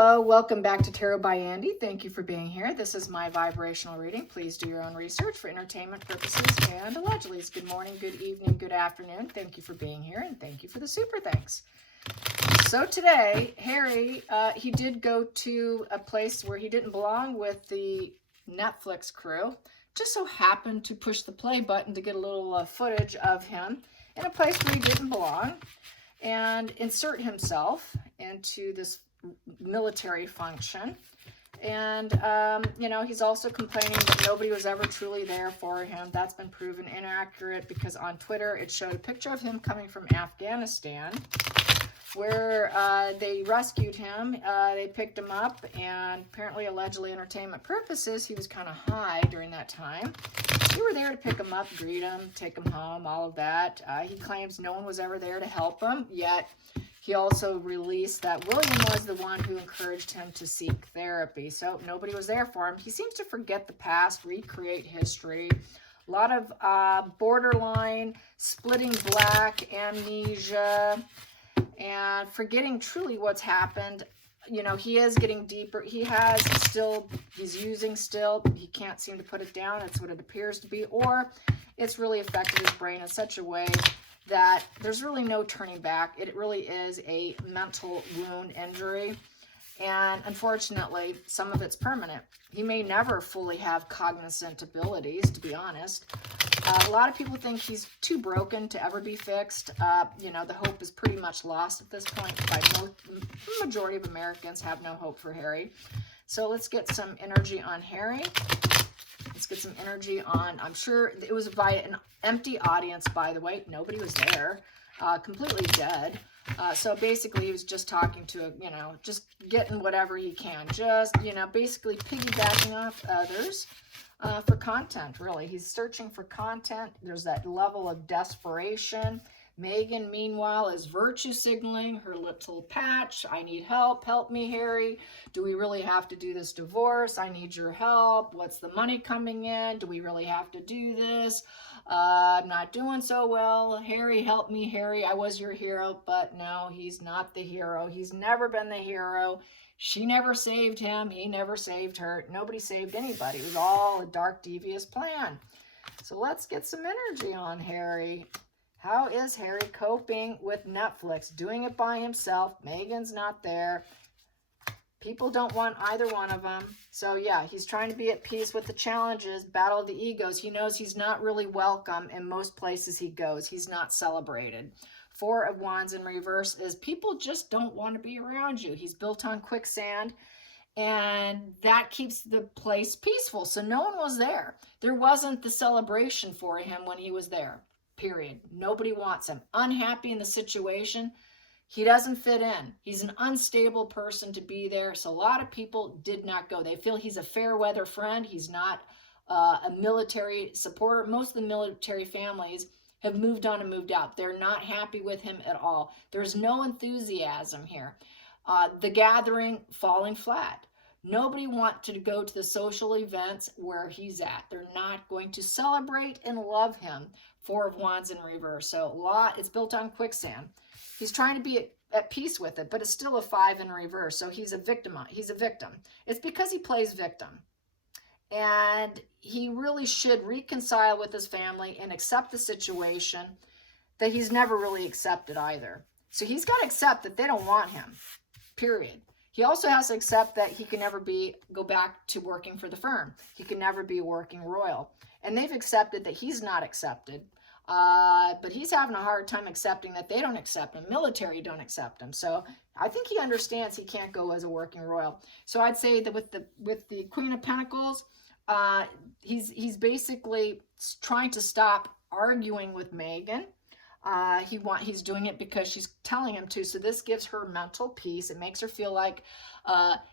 Hello, welcome back to Tarot by Andy. Thank you for being here. This is my vibrational reading. Please do your own research for entertainment purposes and allegedly. Good morning, good evening, good afternoon. Thank you for being here and thank you for the super thanks. So today, Harry, he did go to a place where he didn't belong with the Netflix crew. Just so happened to push the play button to get a little footage of him in a place where he didn't belong and insert himself into this military function. And you know, he's also complaining that nobody was ever truly there for him. That's been proven inaccurate because on Twitter it showed a picture of him coming from Afghanistan where they rescued him. They picked him up, and apparently, allegedly, entertainment purposes, he was kind of high during that time. They were there to pick him up, greet him, take him home, all of that. He claims no one was ever there to help him, yet he also released that William was the one who encouraged him to seek therapy. So nobody was there for him. He seems to forget the past, recreate history. A lot of borderline, splitting black, amnesia, and forgetting truly what's happened. You know, he is getting deeper. He's using still. He can't seem to put it down. That's what it appears to be. Or it's really affected his brain in such a way that there's really no turning back. It really is a mental wound injury. And unfortunately, some of it's permanent. He may never fully have cognizant abilities, to be honest. A lot of people think he's too broken to ever be fixed. You know, the hope is pretty much lost at this point. The majority of Americans have no hope for Harry. So let's get some energy on Harry. Let's get some energy on, I'm sure it was by an empty audience, by the way. Nobody was there. Completely dead. So basically he was just talking to, you know, just getting whatever he can. Just, you know, basically piggybacking off others for content, really. He's searching for content. There's that level of desperation. Megan, meanwhile, is virtue signaling her little patch. I need help. Help me, Harry. Do we really have to do this divorce? I need your help. What's the money coming in? Do we really have to do this? I'm not doing so well. Harry, help me, Harry. I was your hero, but no, he's not the hero. He's never been the hero. She never saved him. He never saved her. Nobody saved anybody. It was all a dark, devious plan. So let's get some energy on Harry. How is Harry coping with Netflix? Doing it by himself. Megan's not there. People don't want either one of them. So yeah, he's trying to be at peace with the challenges, battle of the egos. He knows he's not really welcome in most places he goes. He's not celebrated. Four of Wands in reverse is people just don't want to be around you. He's built on quicksand, and that keeps the place peaceful. So no one was there. There wasn't the celebration for him when he was there. Period. Nobody wants him. Unhappy in the situation. He doesn't fit in. He's an unstable person to be there. So a lot of people did not go. They feel he's a fair weather friend. He's not a military supporter. Most of the military families have moved on and moved out. They're not happy with him at all. There's no enthusiasm here. The gathering falling flat. Nobody wants to go to the social events where he's at. They're not going to celebrate and love him. Four of Wands in reverse. So it's built on quicksand. He's trying to be at peace with it, but it's still a five in reverse. So he's a victim. He's a victim. It's because he plays victim. And he really should reconcile with his family and accept the situation that he's never really accepted either. So he's got to accept that they don't want him, period. He also has to accept that he can never go back to working for the firm. He can never be a working royal. And they've accepted that he's not accepted. But he's having a hard time accepting that they don't accept him. Military don't accept him. So I think he understands he can't go as a working royal. So I'd say that with the Queen of Pentacles, he's basically trying to stop arguing with Megan. He's doing it because she's telling him to. So this gives her mental peace. It makes her feel like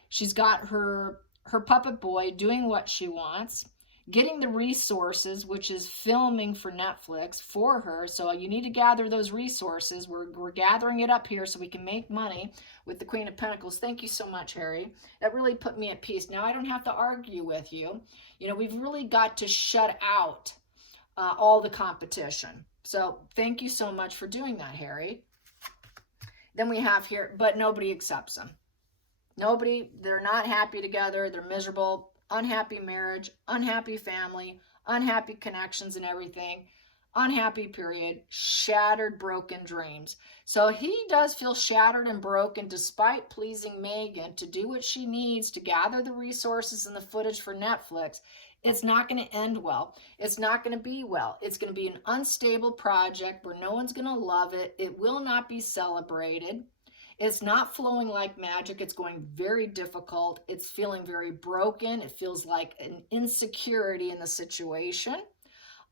she's got her puppet boy doing what she wants, getting the resources, which is filming for Netflix for her. So you need to gather those resources. We're gathering it up here so we can make money with the Queen of Pentacles. Thank you so much, Harry. That really put me at peace. Now I don't have to argue with you. You know, we've really got to shut out all the competition. So thank you so much for doing that, Harry. Then we have here, but nobody accepts him. They're not happy together. They're miserable, unhappy marriage, unhappy family, unhappy connections and everything. Unhappy period, shattered, broken dreams. So he does feel shattered and broken despite pleasing Megan to do what she needs to gather the resources and the footage for Netflix. It's not going to end well. It's not going to be well. It's going to be an unstable project where no one's going to love it. It will not be celebrated. It's not flowing like magic. It's going very difficult. It's feeling very broken. It feels like an insecurity in the situation.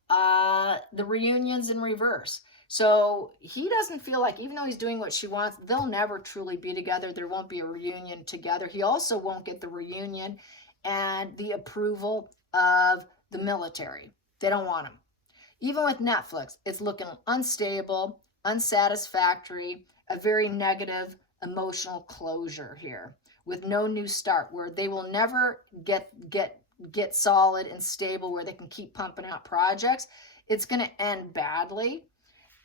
The reunion's in reverse. So he doesn't feel like, even though he's doing what she wants, they'll never truly be together. There won't be a reunion together. He also won't get the reunion and the approval of the military. They don't want him. Even with Netflix, it's looking unstable, unsatisfactory, a very negative emotional closure here with no new start, where they will never get solid and stable where they can keep pumping out projects. It's going to end badly,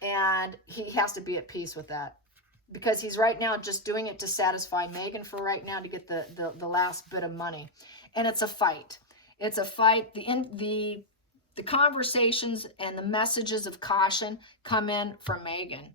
and he has to be at peace with that, because he's right now just doing it to satisfy Megan for right now, to get the last bit of money. And it's a fight. It's a fight. The conversations and the messages of caution come in from Megan.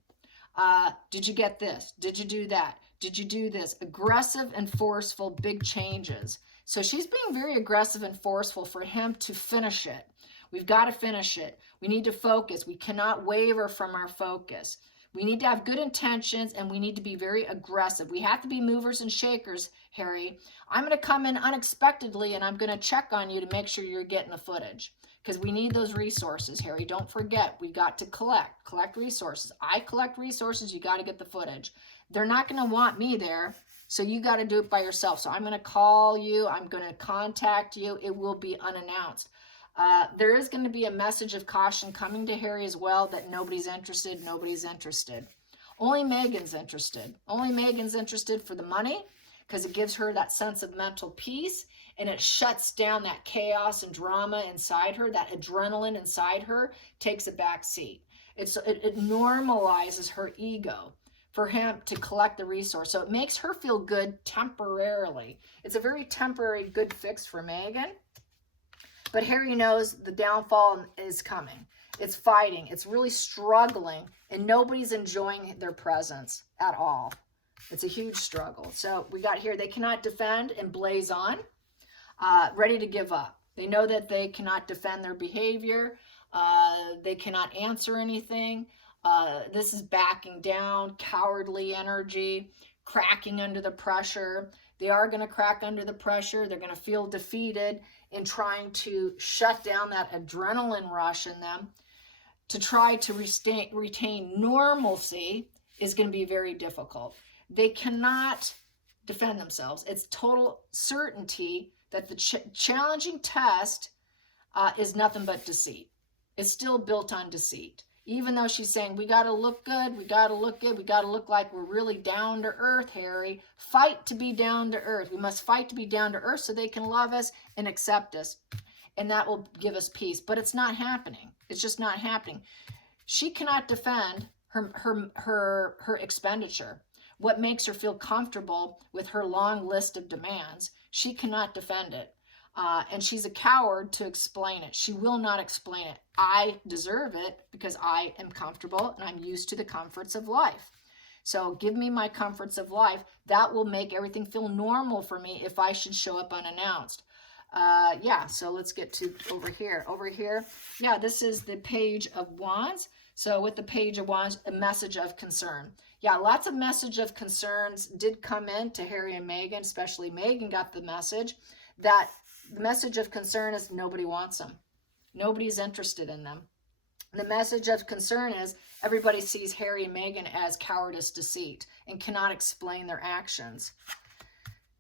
Did you get this? Did you do that? Did you do this? Aggressive and forceful, big changes. So she's being very aggressive and forceful for him to finish it. We've got to finish it. We need to focus. We cannot waver from our focus. We need to have good intentions, and we need to be very aggressive. We have to be movers and shakers, Harry. I'm going to come in unexpectedly, and I'm going to check on you to make sure you're getting the footage, because we need those resources, Harry. Don't forget, we got to collect resources. I collect resources. You got to get the footage. They're not going to want me there, so you got to do it by yourself. So I'm going to call you. I'm going to contact you. It will be unannounced. There is going to be a message of caution coming to Harry as well, that nobody's interested. Nobody's interested. Only Megan's interested. Only Megan's interested for the money, because it gives her that sense of mental peace, and it shuts down that chaos and drama inside her. That adrenaline inside her takes a back seat. It normalizes her ego for him to collect the resource. So it makes her feel good temporarily. It's a very temporary good fix for Megan. But Harry knows the downfall is coming. It's fighting. It's really struggling, and nobody's enjoying their presence at all. It's a huge struggle. So we got here, they cannot defend and blaze on, ready to give up. They know that they cannot defend their behavior. They cannot answer anything. This is backing down, cowardly energy, cracking under the pressure. They are going to crack under the pressure. They're going to feel defeated in trying to shut down that adrenaline rush in them. To try to retain normalcy is going to be very difficult. They cannot defend themselves. It's total certainty that the challenging test is nothing but deceit. It's still built on deceit. Even though she's saying, we got to look good, we got to look good, we got to look like we're really down to earth, Harry. Fight to be down to earth. We must fight to be down to earth so they can love us and accept us. And that will give us peace. But it's not happening. It's just not happening. She cannot defend her expenditure. What makes her feel comfortable with her long list of demands, she cannot defend it. And she's a coward to explain it. She will not explain it. I deserve it because I am comfortable and I'm used to the comforts of life. So give me my comforts of life. That will make everything feel normal for me if I should show up unannounced. Yeah, so let's get to over here. Over here, yeah, this is the Page of Wands. So with the Page of Wands, a message of concern. Yeah, lots of message of concerns did come in to Harry and Megan, especially Megan got the message that the message of concern is nobody wants them. Nobody's interested in them. The message of concern is everybody sees Harry and Megan as cowardice, deceit, and cannot explain their actions.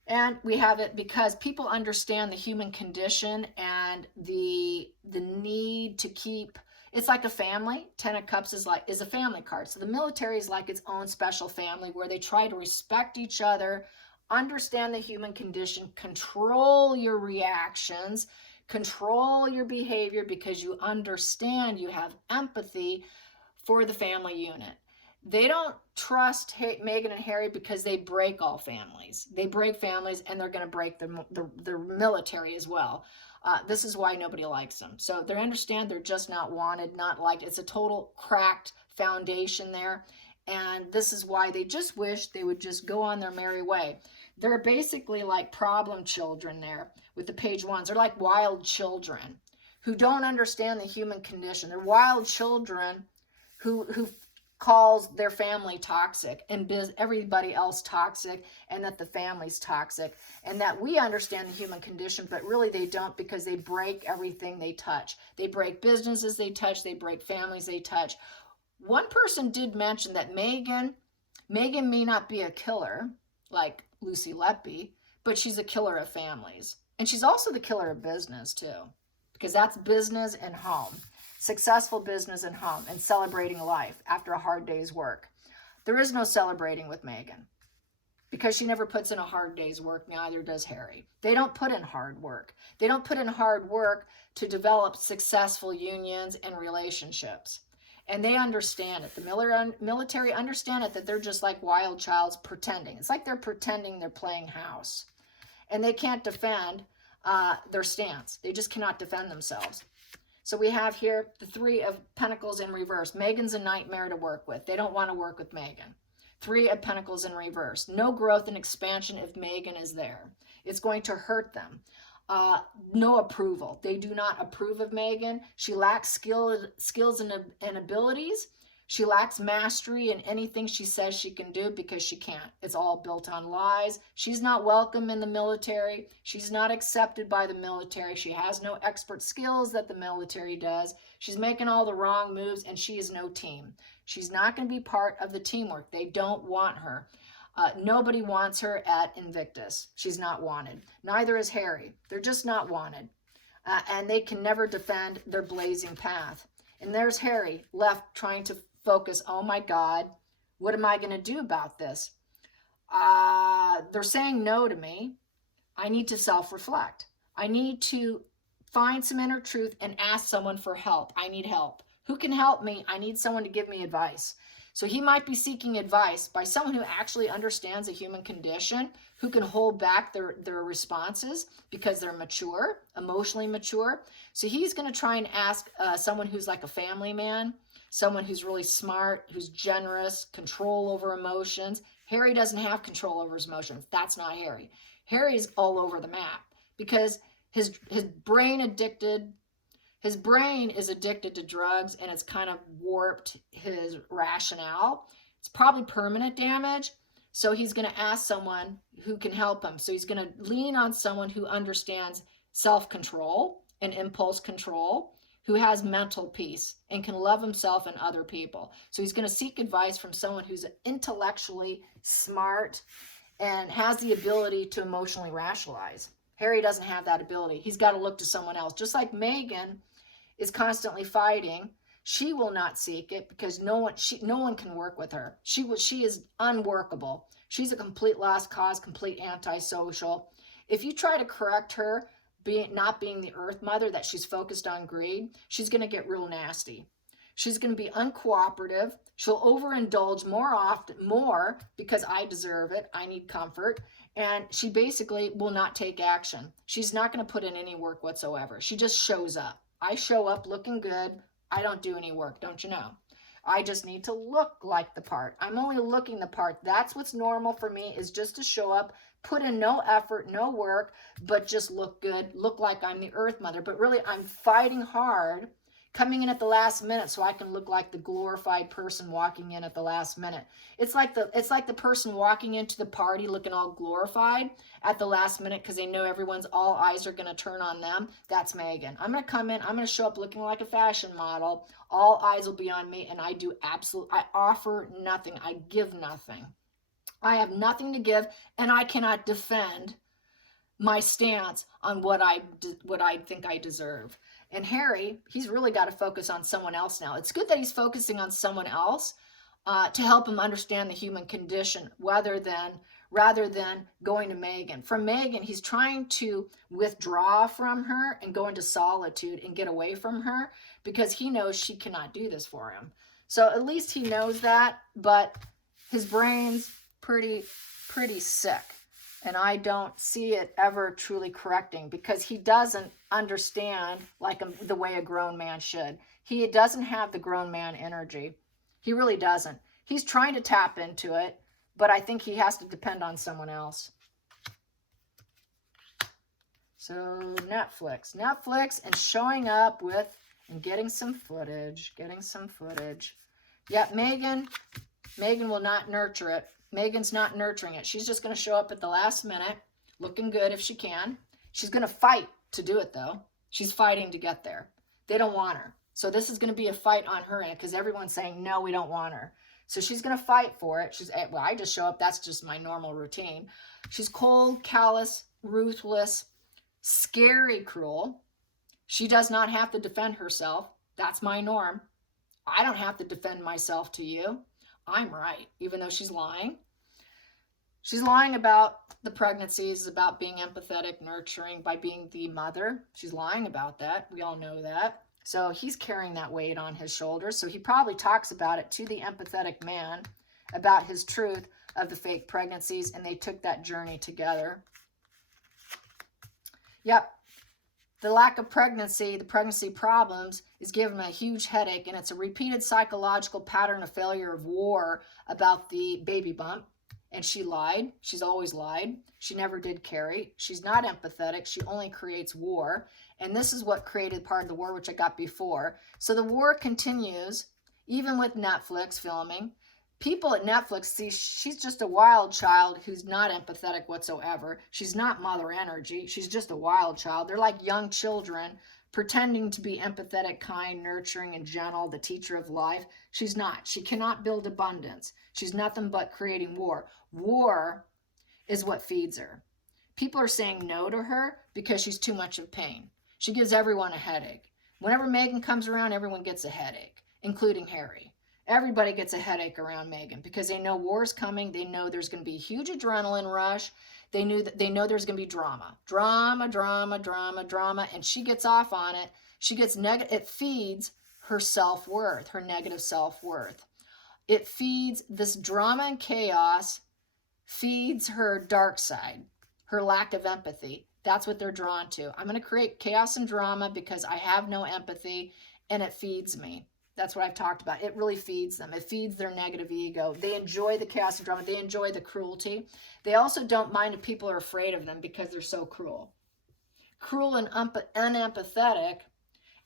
And we have it because people understand the human condition and the need to keep. It's like a family. 10 of Cups is a family card. So the military is like its own special family where they try to respect each other, understand the human condition, control your reactions, control your behavior because you understand, you have empathy for the family unit. They don't trust Meghan and Harry because they break all families. They break families, and they're going to break the military as well. This is why nobody likes them. So they understand they're just not wanted, not liked. It's a total cracked foundation there. And this is why they just wish they would just go on their merry way. They're basically like problem children there with the page ones. They're like wild children who don't understand the human condition. They're wild children who calls their family toxic and everybody else toxic, and that the family's toxic, and that we understand the human condition, but really they don't, because they break everything they touch. They break businesses they touch. They break families they touch. One person did mention that Meghan may not be a killer like Lucy Letby, but she's a killer of families. And she's also the killer of business too, because that's business and home. Successful business and home, and celebrating life after a hard day's work. There is no celebrating with Meghan because she never puts in a hard day's work. Neither does Harry. They don't put in hard work. They don't put in hard work to develop successful unions and relationships. And they understand it. The military understand it, that they're just like wild childs pretending. It's like they're pretending they're playing house. And they can't defend their stance. They just cannot defend themselves. So we have here the Three of Pentacles in reverse. Meghan's a nightmare to work with. They don't want to work with Meghan. Three of Pentacles in reverse. No growth and expansion if Meghan is there. It's going to hurt them. No approval. They do not approve of Meghan. She lacks skills and abilities. She lacks mastery in anything she says she can do, because she can't. It's all built on lies. She's not welcome in the military. She's not accepted by the military. She has no expert skills that the military does. She's making all the wrong moves, and she is no team. She's not going to be part of the teamwork. They don't want her. Nobody wants her at Invictus. She's not wanted. Neither is Harry. They're just not wanted. And they can never defend their blazing path. And there's Harry left trying to focus. Oh my God, what am I going to do about this? They're saying no to me. I need to self-reflect. I need to find some inner truth and ask someone for help. I need help. Who can help me? I need someone to give me advice. So he might be seeking advice by someone who actually understands the human condition, who can hold back their responses because they're mature, emotionally mature. So he's going to try and ask someone who's like a family man, someone who's really smart, who's generous, control over emotions. Harry doesn't have control over his emotions. That's not Harry. Harry's all over the map because his brain is addicted to drugs, and it's kind of warped his rationale. It's probably permanent damage. So he's going to ask someone who can help him. So he's going to lean on someone who understands self-control and impulse control, who has mental peace and can love himself and other people. So he's going to seek advice from someone who's intellectually smart and has the ability to emotionally rationalize. Harry doesn't have that ability. He's got to look to someone else. Just like Meghan is constantly fighting, she will not seek it because no one can work with her. She is unworkable. She's a complete lost cause, complete antisocial. If you try to correct her not being the earth mother, that she's focused on greed, she's going to get real nasty. She's going to be uncooperative. She'll overindulge more because I deserve it. I need comfort. And she basically will not take action. She's not going to put in any work whatsoever. She just shows up. I show up looking good. I don't do any work, don't you know? I just need to look like the part. I'm only looking the part. That's what's normal for me, is just to show up, put in no effort, no work, but just look good, look like I'm the earth mother. But really, I'm fighting hard, coming in at the last minute so I can look like the glorified person walking in at the last minute. It's like the person walking into the party looking all glorified at the last minute because they know all eyes are going to turn on them. That's Meghan. I'm going to come in, I'm going to show up looking like a fashion model. All eyes will be on me, and I offer nothing. I give nothing. I have nothing to give, and I cannot defend my stance on what I think I deserve. And Harry, he's really got to focus on someone else now. It's good that he's focusing on someone else to help him understand the human condition rather than going to Meghan. From Meghan, he's trying to withdraw from her and go into solitude and get away from her because he knows she cannot do this for him. So at least he knows that, but his brain's pretty sick. And I don't see it ever truly correcting because he doesn't understand like the way a grown man should. He doesn't have the grown man energy. He really doesn't. He's trying to tap into it, but I think he has to depend on someone else. So Netflix and showing up with and getting some footage, Yep, Megan will not nurture it. Megan's not nurturing it. She's just going to show up at the last minute, looking good if she can. She's going to fight to do it, though. She's fighting to get there. They don't want her. So this is going to be a fight on her end because everyone's saying, no, we don't want her. So she's going to fight for it. Well, I just show up. That's just my normal routine. She's cold, callous, ruthless, scary, cruel. She does not have to defend herself. That's my norm. I don't have to defend myself to you. I'm right, even though she's lying. She's lying about the pregnancies, about being empathetic, nurturing, by being the mother. She's lying about that. We all know that. So he's carrying that weight on his shoulders. So he probably talks about it to the empathetic man, about his truth of the fake pregnancies, and they took that journey together. Yep. The lack of pregnancy, the pregnancy problems, is giving him a huge headache, and it's a repeated psychological pattern of failure of war about the baby bump. And she lied. She's always lied. She never did carry. She's not empathetic. She only creates war. And this is what created part of the war, which I got before. So the war continues, even with Netflix filming. People at Netflix see she's just a wild child who's not empathetic whatsoever. She's not mother energy. She's just a wild child. They're like young children pretending to be empathetic, kind, nurturing, and gentle, the teacher of life. She's not. She cannot build abundance. She's nothing but creating war. War is what feeds her. People are saying no to her because she's too much of pain. She gives everyone a headache. Whenever Megan comes around, everyone gets a headache, including Harry. Everybody gets a headache around Megan because they know war's coming. They know there's going to be a huge adrenaline rush. They know there's going to be drama, and she gets off on it. She gets negative. It feeds her self-worth, her negative self-worth. It feeds this drama and chaos, feeds her dark side, her lack of empathy. That's what they're drawn to. I'm going to create chaos and drama because I have no empathy, and it feeds me. That's what I've talked about. It really feeds them. It feeds their negative ego. They enjoy the chaos and drama. They enjoy the cruelty. They also don't mind if people are afraid of them because they're so cruel. Cruel and unempathetic,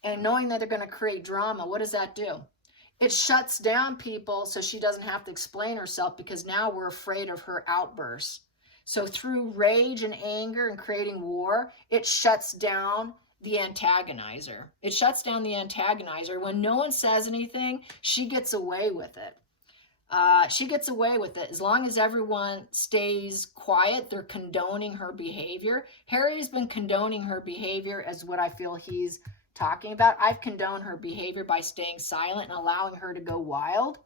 and knowing that they're going to create drama, what does that do? It shuts down people so she doesn't have to explain herself because now we're afraid of her outbursts. So through rage and anger and creating war, it shuts down the antagonizer. It shuts down the antagonizer. When no one says anything, she gets away with it. She gets away with it. As long as everyone stays quiet, they're condoning her behavior. Harry's been condoning her behavior as what I feel he's talking about. I've condoned her behavior by staying silent and allowing her to go wild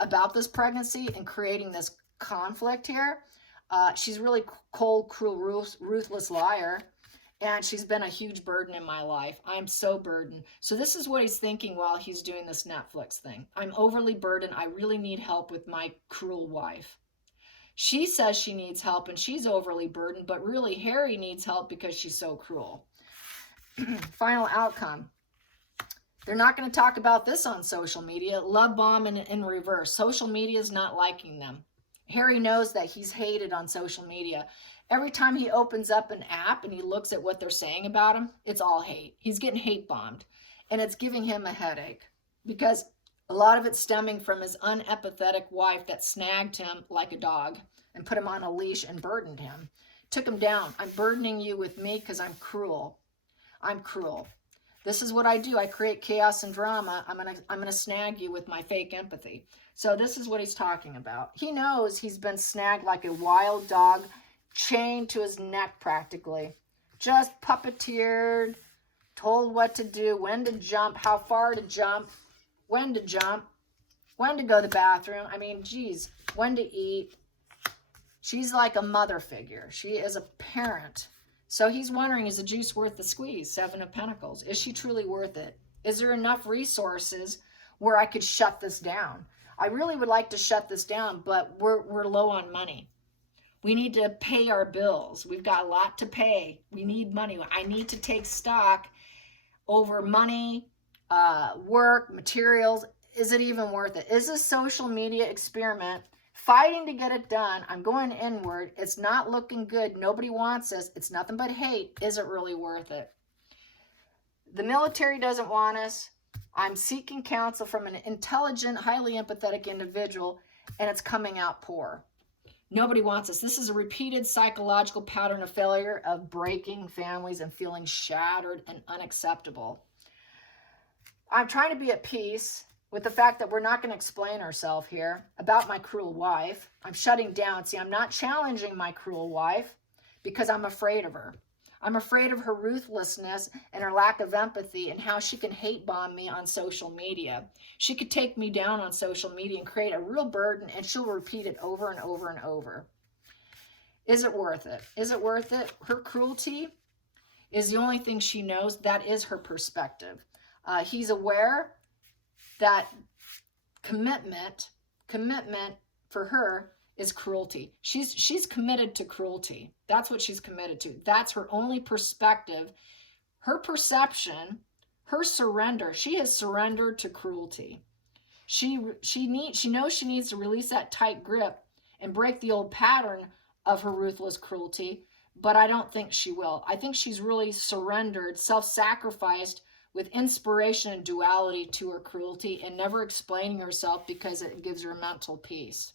about this pregnancy and creating this conflict here. She's really cold, cruel, ruthless liar. And she's been a huge burden in my life. I'm so burdened. So this is what he's thinking while he's doing this Netflix thing. I'm overly burdened. I really need help with my cruel wife. She says she needs help and she's overly burdened, but really Harry needs help because she's so cruel. Final outcome. They're not going to talk about this on social media. Love bomb in reverse. Social media is not liking them. Harry knows that he's hated on social media. Every time he opens up an app and he looks at what they're saying about him, it's all hate. He's getting hate bombed. And it's giving him a headache because a lot of it's stemming from his unempathetic wife that snagged him like a dog and put him on a leash and burdened him. Took him down. I'm burdening you with me because I'm cruel. I'm cruel. This is what I do. I create chaos and drama. I'm gonna snag you with my fake empathy. So this is what he's talking about. He knows he's been snagged like a wild dog, chained to his neck practically. Just puppeteered, told what to do, when to jump, how far to jump, when to go to the bathroom. I mean, geez, when to eat. She's like a mother figure. She is a parent. So he's wondering, is the juice worth the squeeze? 7 of Pentacles. Is she truly worth it? Is there enough resources where I could shut this down. I really would like to shut this down, but we're low on money. We need to pay our bills. We've got a lot to pay. We need money. I need to take stock over money, work, materials. Is it even worth it? Is this social media experiment fighting to get it done? I'm going inward. It's not looking good. Nobody wants us. It's nothing but hate. Is it really worth it? The military doesn't want us. I'm seeking counsel from an intelligent, highly empathetic individual, and it's coming out poor. Nobody wants us. This is a repeated psychological pattern of failure, of breaking families and feeling shattered and unacceptable. I'm trying to be at peace with the fact that we're not going to explain ourselves here about my cruel wife. I'm shutting down. See, I'm not challenging my cruel wife because I'm afraid of her. I'm afraid of her ruthlessness and her lack of empathy and how she can hate bomb me on social media. She could take me down on social media and create a real burden, and she'll repeat it over and over and over. Is it worth it? Is it worth it? Her cruelty is the only thing she knows. That is her perspective. He's aware that commitment for her is cruelty. She's committed to cruelty. That's what she's committed to. That's her only perspective. Her perception, her surrender. She has surrendered to cruelty. She knows she needs to release that tight grip and break the old pattern of her ruthless cruelty, but I don't think she will. I think she's really surrendered, self-sacrificed with inspiration and duality to her cruelty and never explaining herself because it gives her mental peace.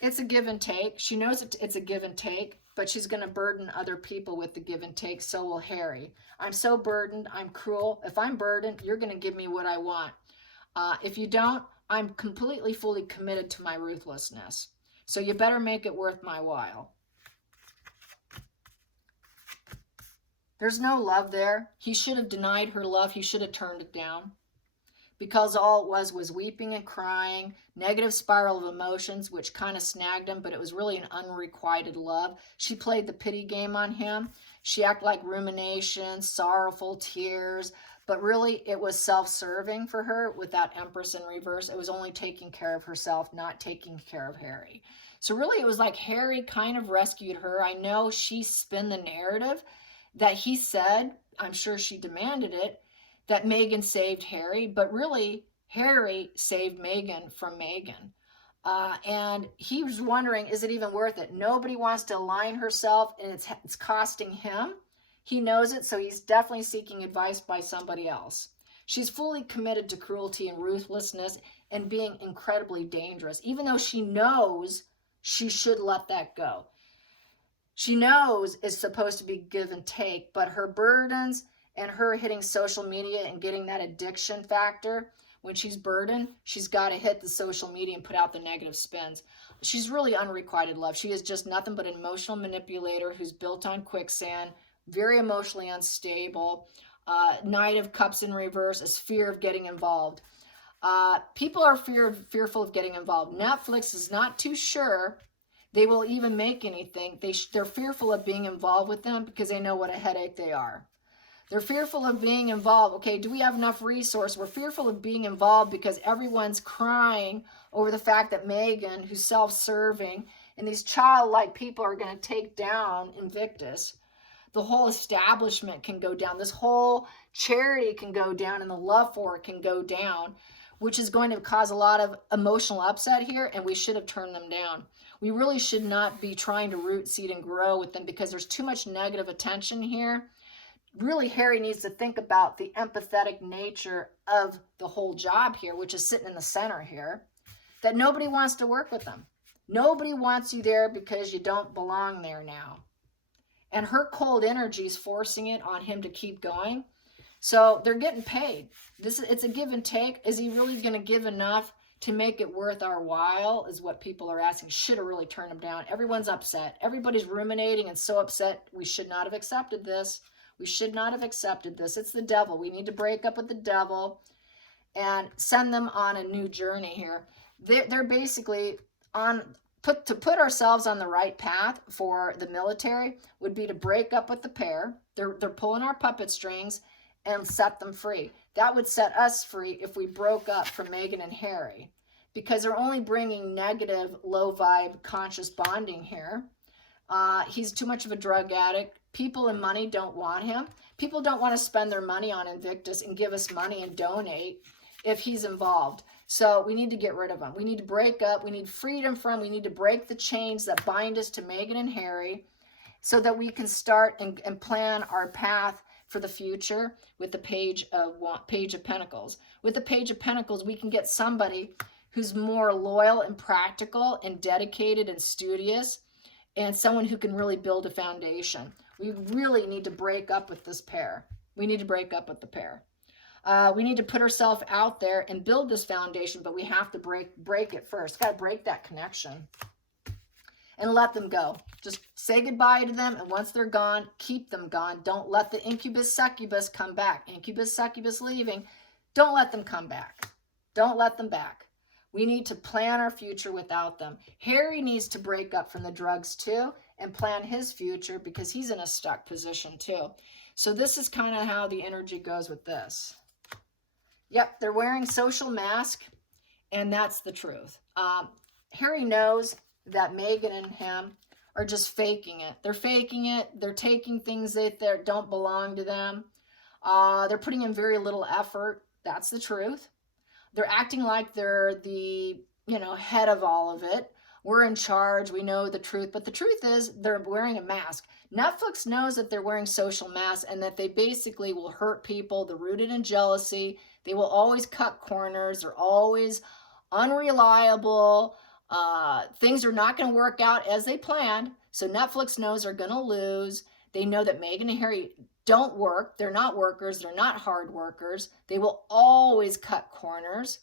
It's a give and take. She knows it's a give and take, but she's going to burden other people with the give and take. So will Harry. I'm so burdened. I'm cruel. If I'm burdened, you're going to give me what I want. If you don't, I'm completely, fully committed to my ruthlessness. So you better make it worth my while. There's no love there. He should have denied her love. He should have turned it down. Because all it was weeping and crying, negative spiral of emotions, which kind of snagged him, but it was really an unrequited love. She played the pity game on him. She acted like rumination, sorrowful tears, but really it was self-serving for her with that Empress in reverse. It was only taking care of herself, not taking care of Harry. So really it was like Harry kind of rescued her. I know she spun the narrative that he said, I'm sure she demanded it, that Meghan saved Harry, but really Harry saved Meghan from Meghan. And he was wondering, is it even worth it? Nobody wants to align herself, and it's costing him. He knows it, so he's definitely seeking advice by somebody else. She's fully committed to cruelty and ruthlessness and being incredibly dangerous, even though she knows she should let that go. She knows it's supposed to be give and take, but her burdens and her hitting social media and getting that addiction factor, when she's burdened, she's got to hit the social media and put out the negative spins. She's really unrequited love. She is just nothing but an emotional manipulator who's built on quicksand, very emotionally unstable. Knight of Cups in reverse is fear of getting involved. People are fearful of getting involved. Netflix is not too sure they will even make anything. They're fearful of being involved with them because they know what a headache they are. They're fearful of being involved. Okay, do we have enough resource? We're fearful of being involved because everyone's crying over the fact that Meghan, who's self-serving, and these childlike people are going to take down Invictus. The whole establishment can go down. This whole charity can go down, and the love for it can go down, which is going to cause a lot of emotional upset here, and we should have turned them down. We really should not be trying to root, seed, and grow with them because there's too much negative attention here. Really, Harry needs to think about the empathetic nature of the whole job here, which is sitting in the center here, that nobody wants to work with them. Nobody wants you there because you don't belong there now. And her cold energy is forcing it on him to keep going. So they're getting paid. It's a give and take. Is he really going to give enough to make it worth our while is what people are asking. Should have really turned him down. Everyone's upset. Everybody's ruminating and so upset. We should not have accepted this. We should not have accepted this. It's the devil. We need to break up with the devil and send them on a new journey here. They're basically to put ourselves on the right path for the military would be to break up with the pair. They're pulling our puppet strings and set them free. That would set us free if we broke up from Meghan and Harry, because they're only bringing negative, low vibe, conscious bonding here. He's too much of a drug addict. People and money don't want him. People don't want to spend their money on Invictus and give us money and donate if he's involved. So we need to get rid of him. We need to break up. We need freedom from, we need to break the chains that bind us to Meghan and Harry so that we can start and plan our path for the future with the Page of Pentacles. With the Page of Pentacles, we can get somebody who's more loyal and practical and dedicated and studious, and someone who can really build a foundation. We really need to break up with this pair. We need to break up with the pair. We need to put ourselves out there and build this foundation, but we have to break it first. Got to break that connection and let them go. Just say goodbye to them, and once they're gone, keep them gone. Don't let the incubus succubus come back. Incubus succubus leaving. Don't let them come back. Don't let them back. We need to plan our future without them. Harry needs to break up from the drugs too and plan his future, because he's in a stuck position too. So this is kind of how the energy goes with this. Yep, they're wearing social mask, and that's the truth. Harry knows that Meghan and him are just faking it. They're faking it. They're taking things that don't belong to them. They're putting in very little effort. That's the truth. They're acting like they're the, head of all of it. We're in charge. We know the truth. But the truth is they're wearing a mask. Netflix knows that they're wearing social masks and that they basically will hurt people. They're rooted in jealousy. They will always cut corners. They're always unreliable. Things are not going to work out as they planned. So Netflix knows they're going to lose. They know that Meghan and Harry don't work. They're not workers. They're not hard workers. They will always cut corners.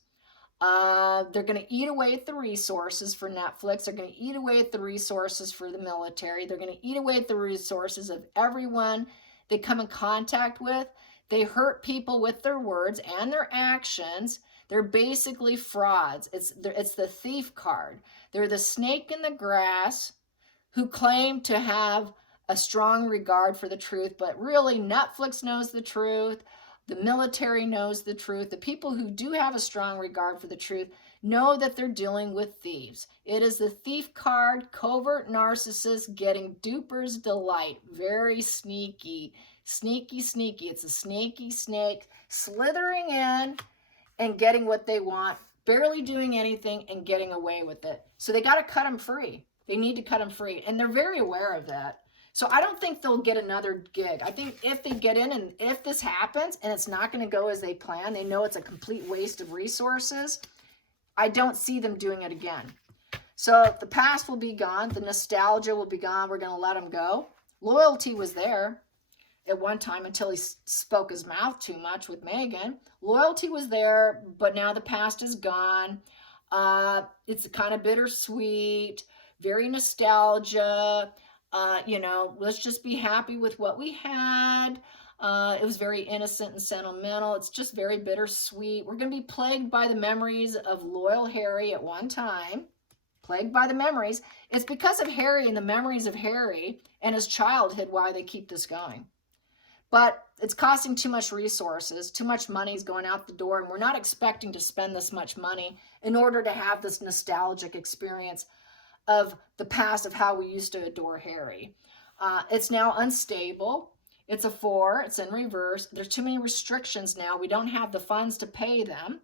They're going to eat away at the resources for Netflix. They're going to eat away at the resources for the military. They're going to eat away at the resources of everyone they come in contact with. They hurt people with their words and their actions. They're basically frauds. It's the thief card. They're the snake in the grass who claim to have a strong regard for the truth, but really Netflix knows the truth. The military knows the truth. The people who do have a strong regard for the truth know that they're dealing with thieves. It is the thief card, covert narcissist getting duper's delight. Very sneaky, sneaky, sneaky. It's a sneaky snake slithering in and getting what they want, barely doing anything and getting away with it. So they got to cut them free. They need to cut them free. And they're very aware of that. So I don't think they'll get another gig. I think if they get in and if this happens and it's not going to go as they plan, they know it's a complete waste of resources, I don't see them doing it again. So the past will be gone. The nostalgia will be gone. We're going to let them go. Loyalty was there at one time until he spoke his mouth too much with Meghan. Loyalty was there, but now the past is gone. It's kind of bittersweet, very nostalgia. Let's just be happy with what we had. It was very innocent and sentimental. It's just very bittersweet. We're going to be plagued by the memories of loyal Harry at one time. Plagued by the memories. It's because of Harry and the memories of Harry and his childhood why they keep this going. But it's costing too much resources. Too much money is going out the door, and we're not expecting to spend this much money in order to have this nostalgic experience of the past of how we used to adore Harry. It's now unstable. It's a 4. It's in reverse. There's too many restrictions now. We don't have the funds to pay them.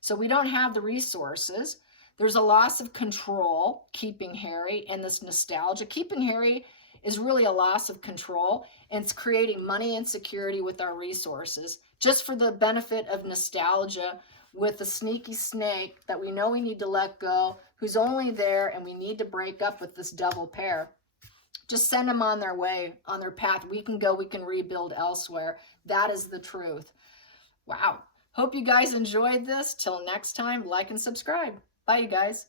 So we don't have the resources. There's a loss of control keeping Harry, and this nostalgia. Keeping Harry is really a loss of control, and it's creating money insecurity with our resources just for the benefit of nostalgia with the sneaky snake that we know we need to let go, who's only there, and we need to break up with this double pair. Just send them on their way, on their path. We can go, we can rebuild elsewhere. That is the truth. Wow. Hope you guys enjoyed this. Till next time, like and subscribe. Bye, you guys.